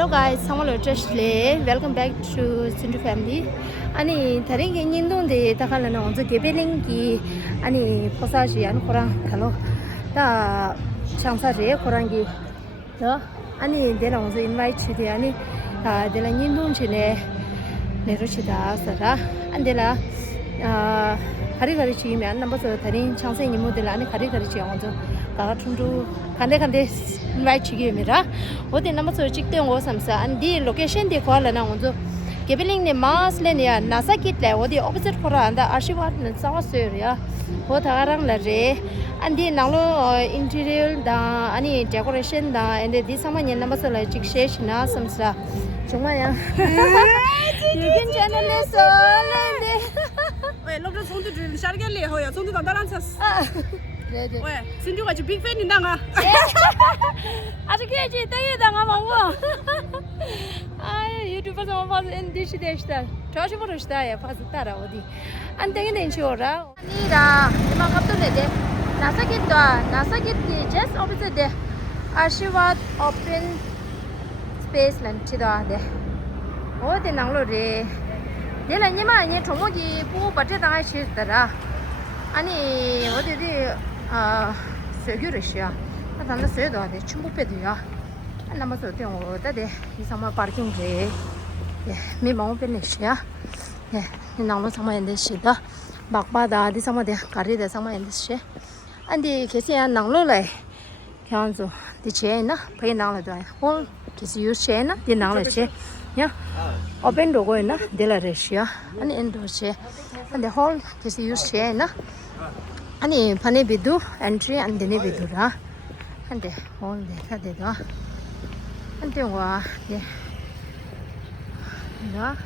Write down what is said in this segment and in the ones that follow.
Hello guys, someone just welcome back to Sindu family. Ani tharing ing dong de takala na onzo gebeling ki ani posaji an korang hello. Da changsa je korang gi. Da ani de la onzo invite chi de ani de la ing dong chine ne ro chi da sara. An de la hari hari chi me an number so tharing changsa ing mo de la ani hari hari chi onzo ka chundu 간데 invite 기미라 어디 남아서 찍대 온 삼사 안디 로케이션 디 콜라나 온조 게빌링 네 마슬레냐 나사키트 어디 오브젝트 코라한다 아시와트는 사와스야 보다랑 라제 안디 나로 인테리어 다 아니 데코레이션 다 엔데 디사마냐 남아서 찍셰시나 삼사 정말야 유긴 채널에서 왜 로저 손도 줄 샤르게 호야 손도 단단한스 네. 왜 신주가 지 빅팬이 나가 아주 그래지 때리다가 막 아 유튜브에서 봐서 엔디시 대시다 저시 모르시다 야 봐서 따라 어디 안 되겠네 인쇼라 아니라 이마 갑도네 나사기트 just opposite there 아시와트 오픈 스페이스 런치다 돼 어디 나로래 내가 니마 아니 종목이 보고 받자다 시더라 아니 어디디 sögürüş adam da söyledi hadi çubup ediyor ama söylüyor orada de İnsanlar parking re mi mau peneş ya ni namı sama ende şida bakba da di sama de kari de sama ende şey andi kesi ya nanglo le kyanzo di che na pay nanglo da hol kesi yu che na di nanglo che ya open logo na de la resya ani endo che andi hol kesi yu che na 아니 판에 비두 엔트리 안 되네 비두라 한데 오늘 사대가 한데 와 예. 나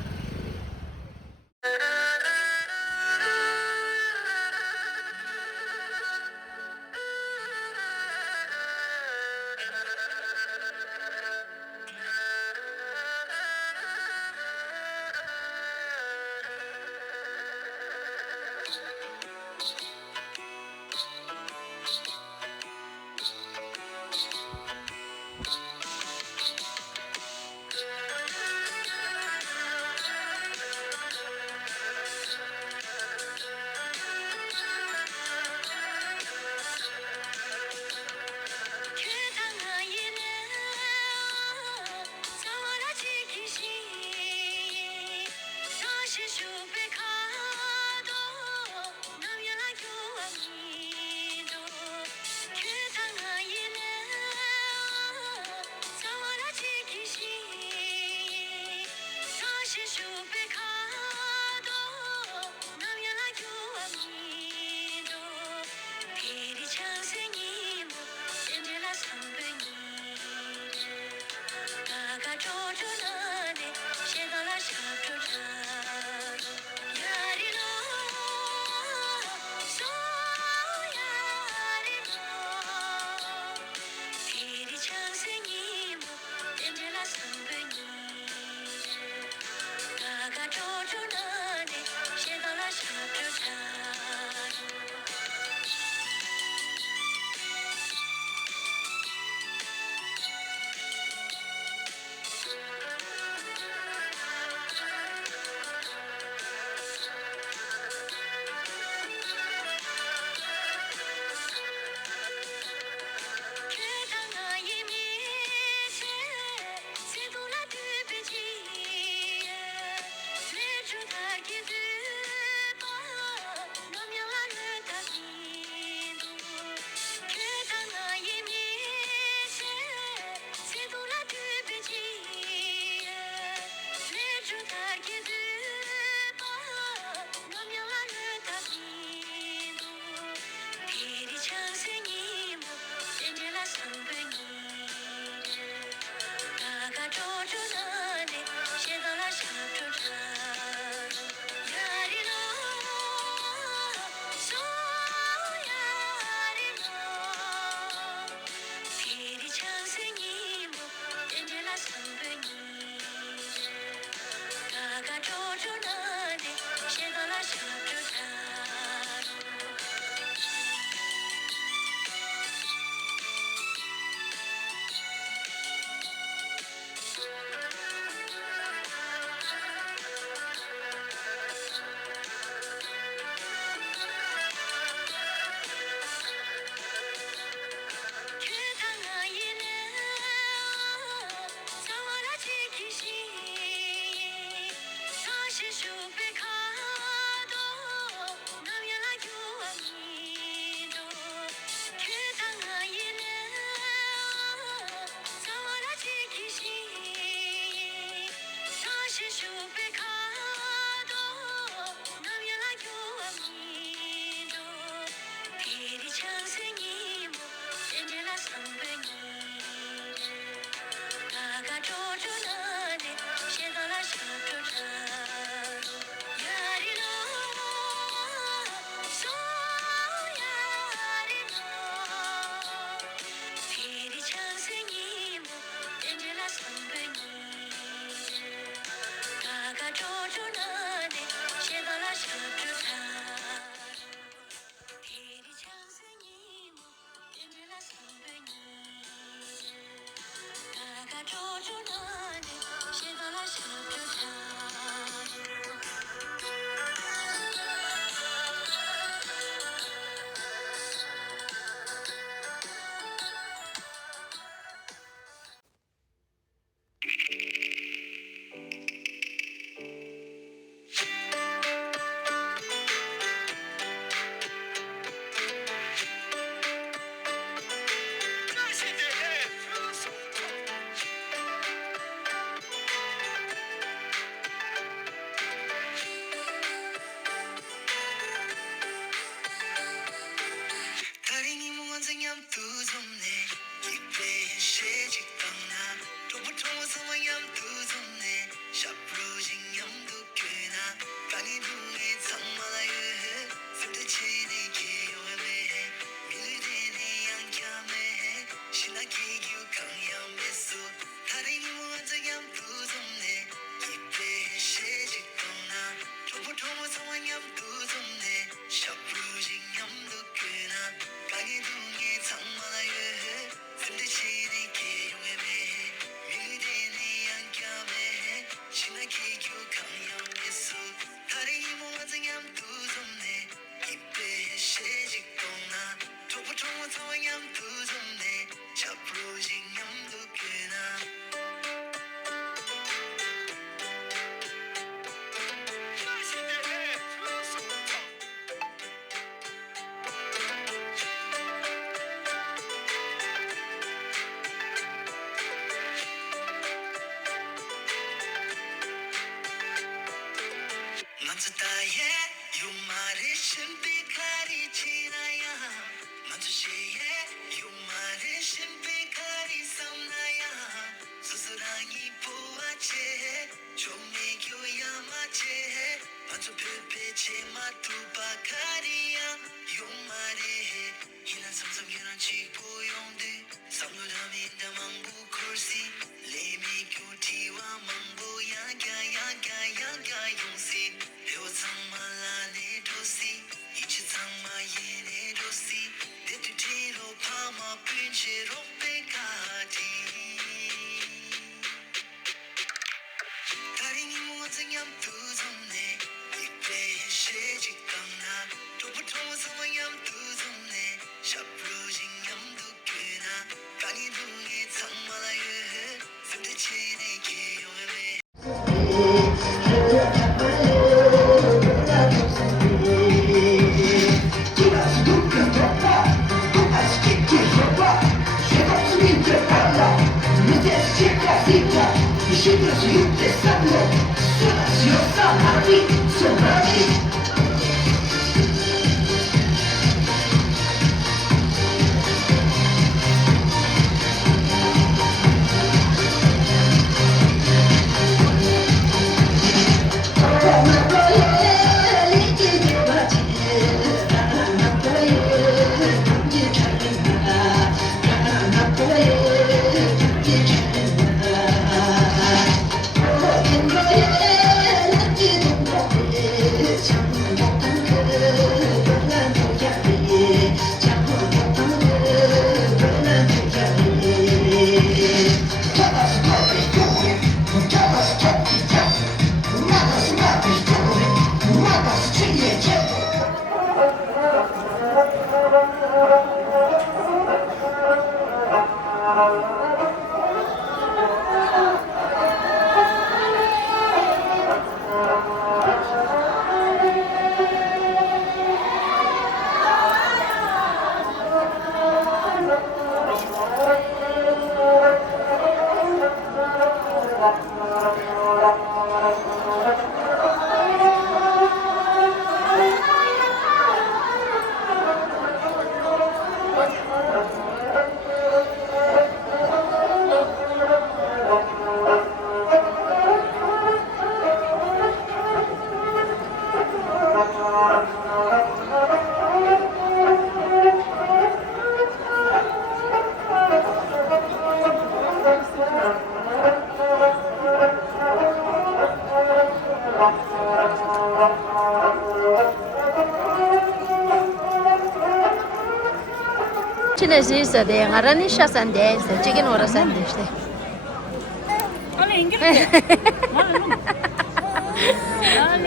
Cine zi ise de, ngara ni sha san de, chicken ora san de işte.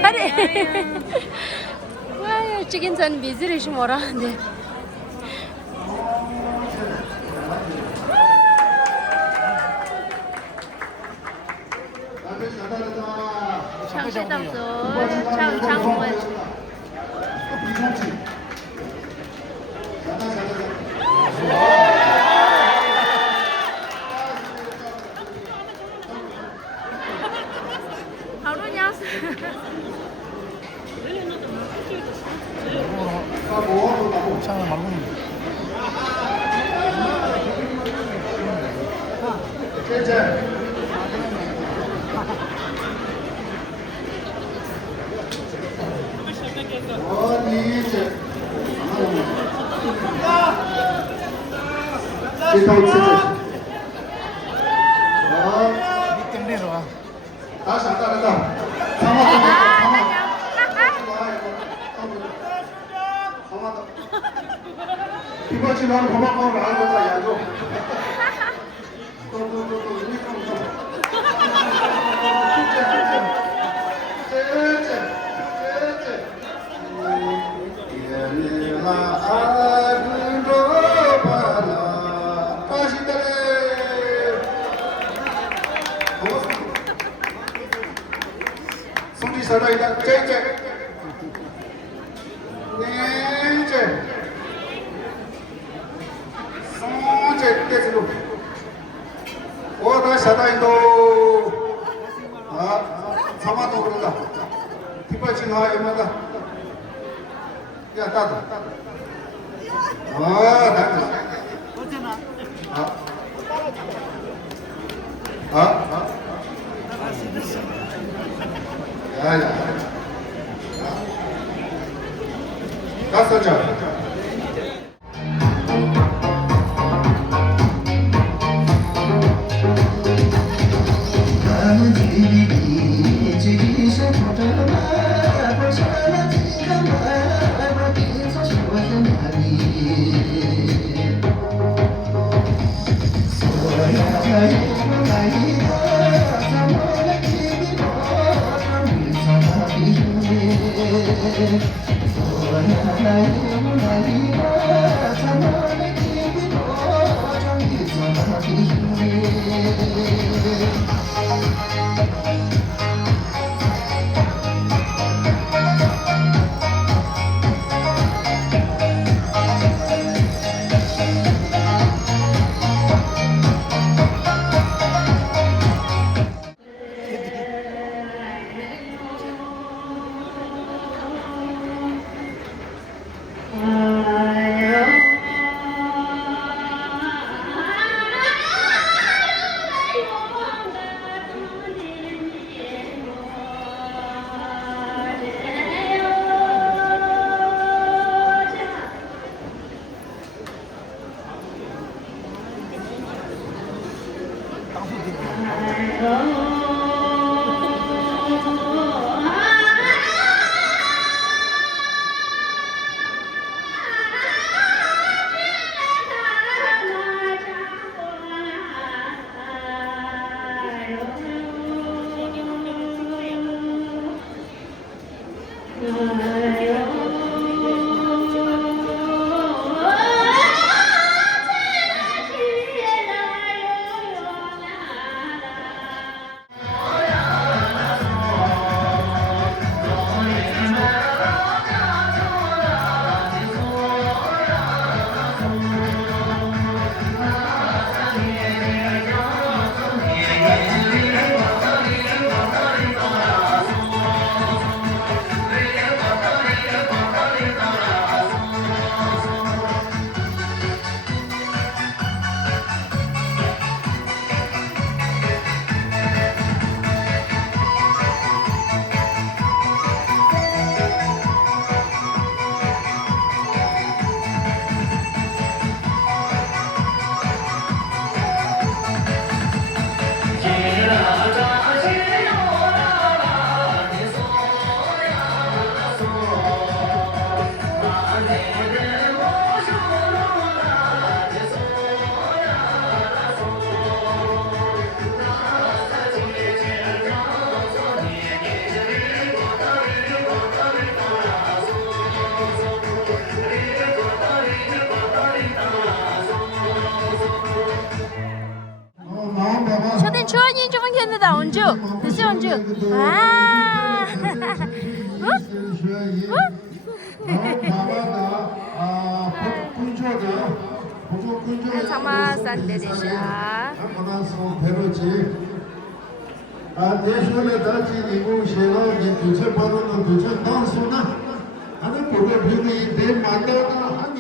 아니. 와, 지금 전 미즈를 좀 뭐라는데. 장세담소 장원. 하루냐? 창을 막는 때문에 와. 다시 안 따라다. 이거 지금 고맙고 나는 것도 아니고. 또 손이 살아있다. 제제. 네제. 손제 떼지로. 오다 살아있도. 사마도 그런다. 뒷발치는 하이마다. 야 따다. 나도. 야야. 갔었죠. 的红酒，这是红酒啊！참아 산데리샤. 대신에 다시 이곳 쉐라기 두체 받는 두체 단소나 하는 보게 비비 내 만나다 하니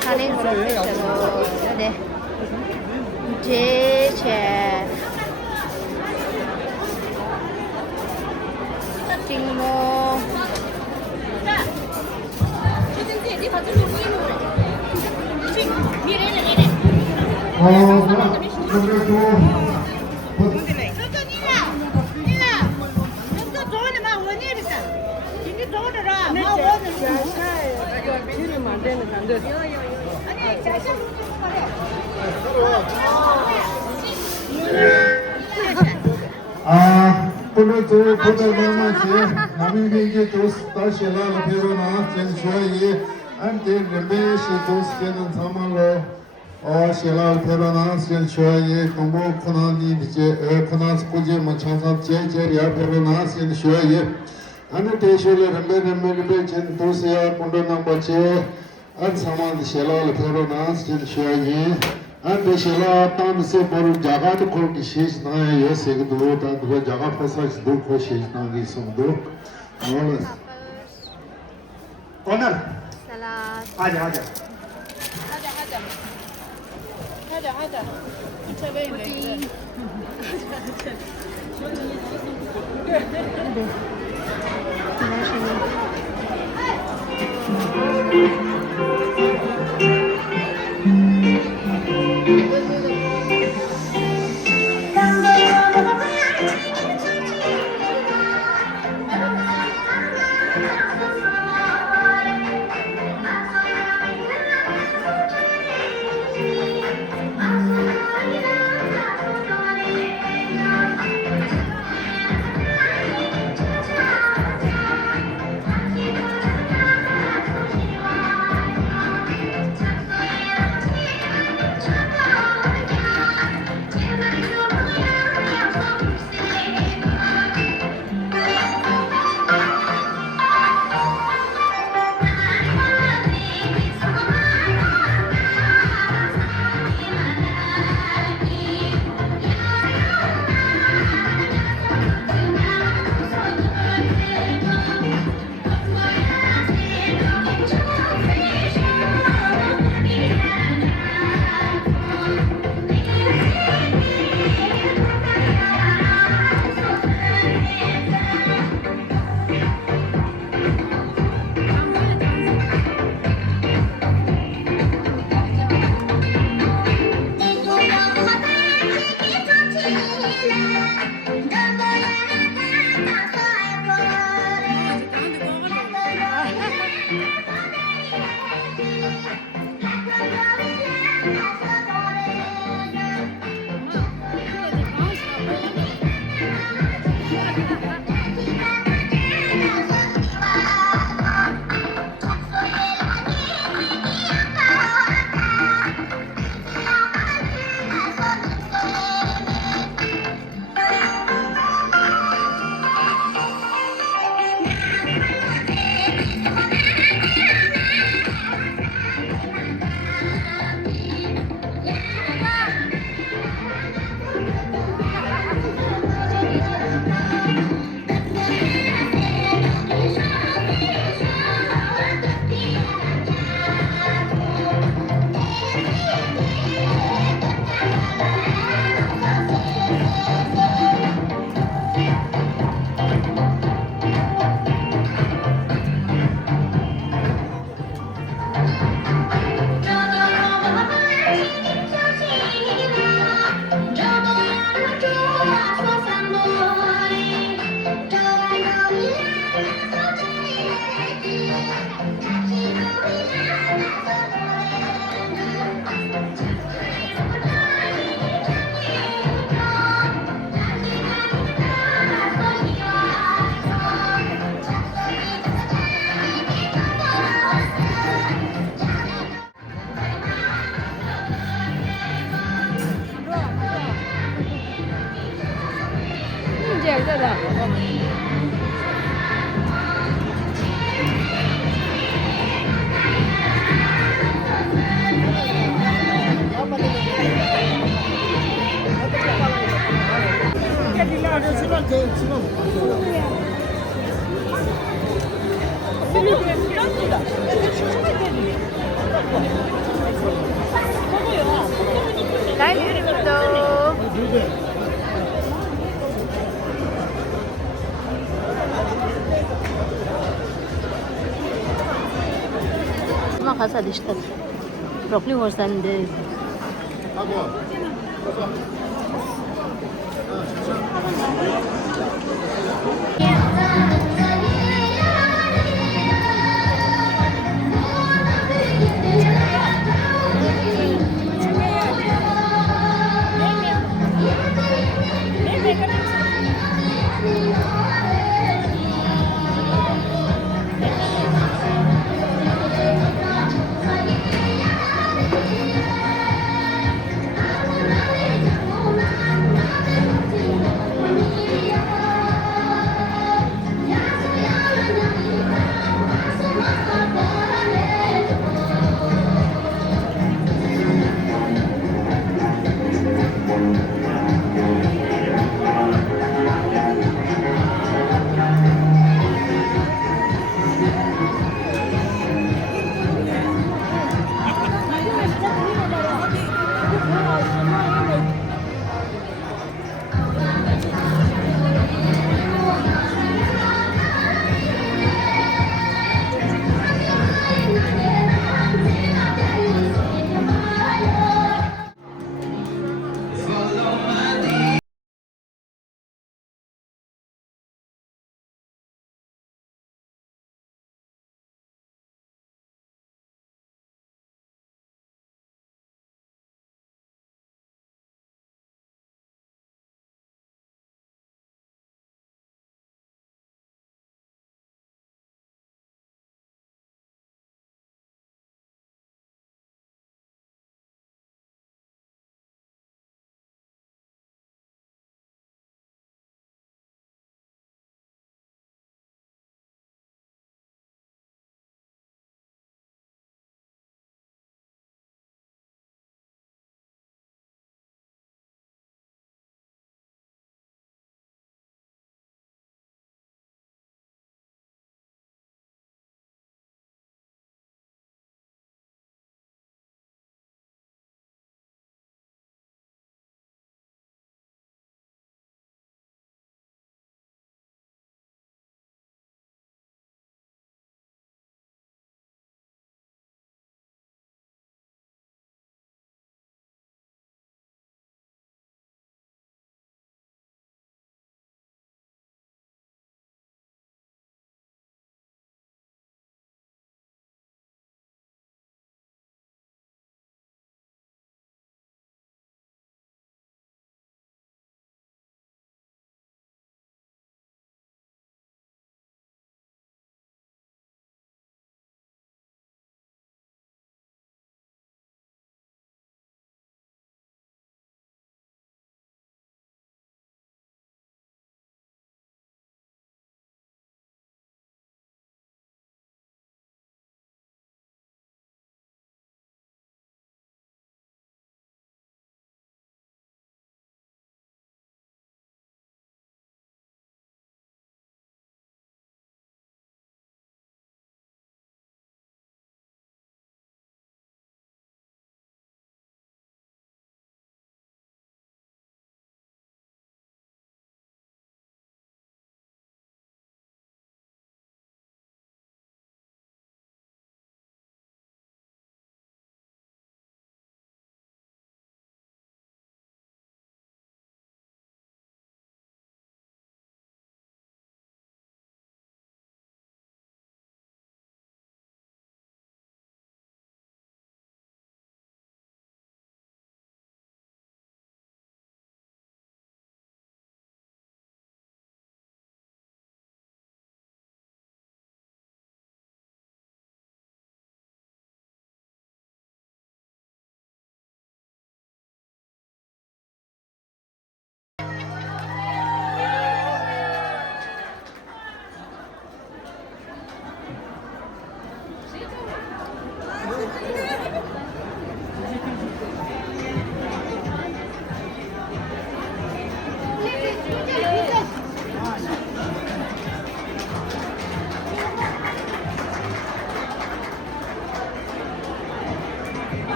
가는 거로 했어요. 네. 제체 띵모 오늘 또 보다보면 남인에게 다시 연락을 배우나 전주에 안돼 렘베시 도스케는 사말로 연락을 배우나 전주에 공부 코나니 이제 코나스 고제 뭐 찬사 제제야 배우나 전주에 안에 대쇼를 렘베 전 도스야 본도나 버체 안 사만 연락을 배우나 전주에 and shela tan se por jaga to kol ki shesh na ye se do ta do jaga phasa do ko shesh na gi sum do honor salad aja 다행입니다. ما خلاص اشتغل بروكلي ورسان ده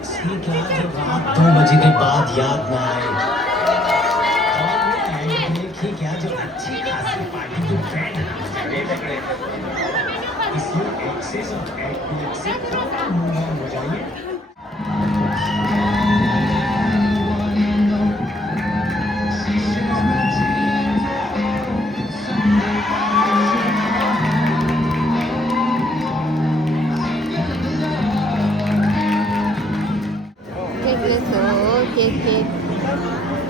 ऐसी क्या जो रात 2 बजे के बाद याद ना आए और ये देखी क्या जो अच्छी खासी पार्टी तो फ्रेंड झगड़े लग रहे थे इसलिए एक्सेस और एक्ट से थोड़ा मूव ऑन हो जाइए 케이크 했어. 케이크.